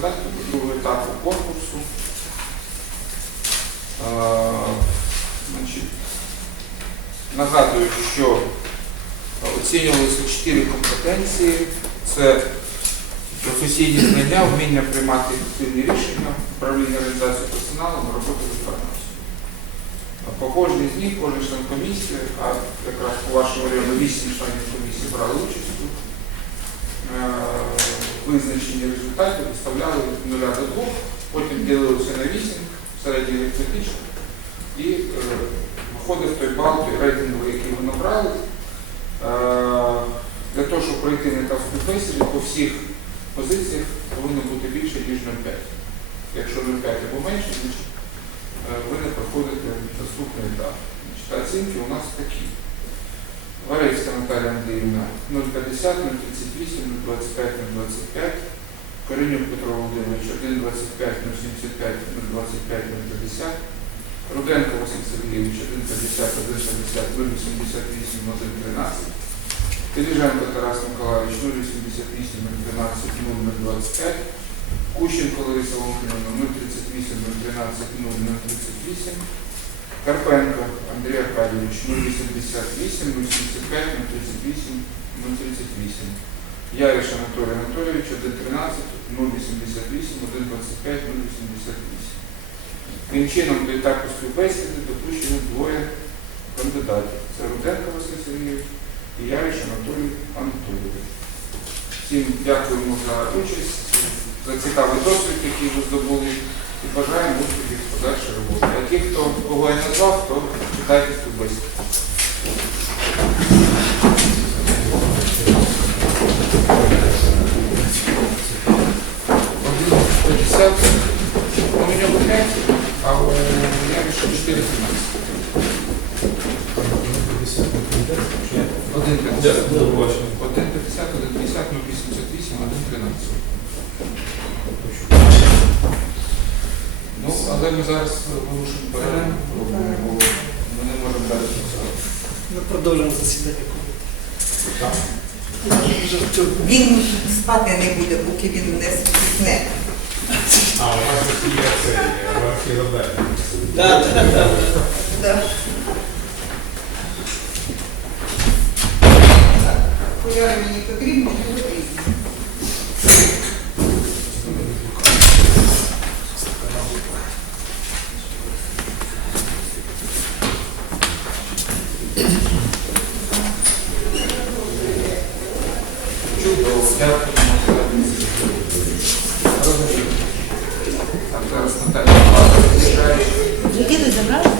до другого етапу конкурсу. Е, Значить, нагадую, що оцінювалися чотири компетенції. Це професійні знання, вміння приймати ефективні рішення, управління організацією персоналом, робота з інформацією. По кожній з них, кожен член комісії, а якраз по вашому району вісім членів комісії брали участь Визначені результати виставляли від 0 до 2, потім ділилися на 8, середній арифметичний, і е, виходив той бал, той рейтинговий, який ви набрали. Е, Для того, щоб пройти на етап співбесіди, по всіх позиціях повинно бути більше, ніж 0,5. Якщо 0,5 або менше, значить е, ви не проходите наступний етап. Значить, оцінки у нас такі. Варейська Наталія Андріївна 0,50, 0,38, 0,25, 0,25. Коренюк Петро Володимирович 1,25, 0,75, 0,25, 0,50. Руденко Василь Сергійович 1,50, 1,50, 0,88, 1,13. Теліженко Тарас Миколаївич 0,88, 0,13, 0,25. Кущенко Лариса Володимирівна 0,38, 0,13, 0,38. Карпенко Андрій Аркадійович 0,88, 0,75, 0,38, 0,38. Яриш Анатолій Анатолійович 1,13, 0,88, 1,25, 0,88. Тим чином до етапу співбесіди допущено двоє кандидатів. Це Руденко Василь Сергійович і Яриш Анатолій Анатолійович. Всім дякуємо за участь, за цікавий досвід, який ви здобули, і бажаємо успіхів в подальшій роботі. А ті, хто кого я назвав, то читайте співбесіду. Один 50, у нього 5, а у Яриша 4 Один 50, один 50, один 50, 088, один 13. Ми зараз вирушимо перерву, бо ми не можемо далі працювати. Ми продовжуємо засідання комітету. Він спати не буде, поки він не спітне. А, у вас є цей, у вас є Роберт. Так, так, так. Чудово, дякуємо за зараз Наталя приїжджає. Діду забрали?